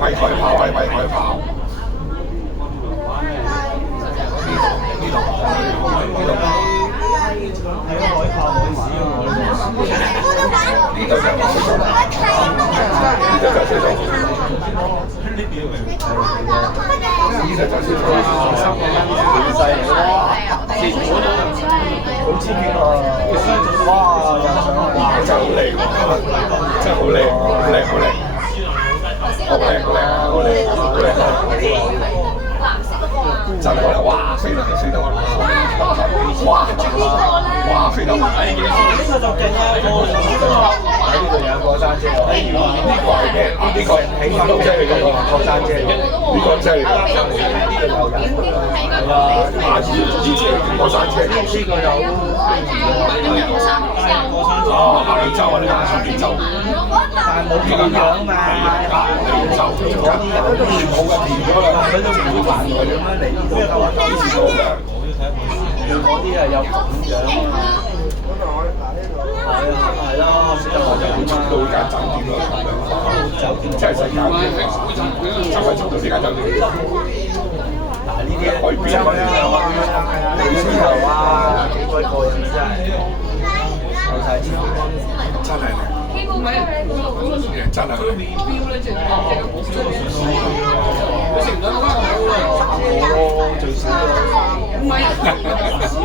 喂佢跑，喂佢跑。呢度就係水上，呢度就係水上。呢度就係水上。犀利哇！好刺激啊！哇！真係好靚喎！真係好靚，好靚，好靚，好靚，好靚，好靚，好靚！真係好靚！哇！飛得飛得哇！哇！飛得！呢個就勁啦！呢度有過山車喎！呢個係咩？呢個係起碼都即係嗰個過山車喎！呢個真係呢度有人係啊！以前過山車，呢個有哦，下美洲啊！你講下美洲，但係冇咁樣嘛。美洲嗰啲人都算好嘅，填咗啦，佢都唔會煩佢咁樣嚟呢度溝啊，以前好嘅。佢嗰啲係有咁樣啊。係啊，係咯，先得學就會出到間酒店咯，酒店真係世界嘅10分鐘到呢間酒店。嗱呢啲海邊啊，你之後啊，幾鬼過癮真係，有晒錢，真係靚，真係靚。我咯最少都。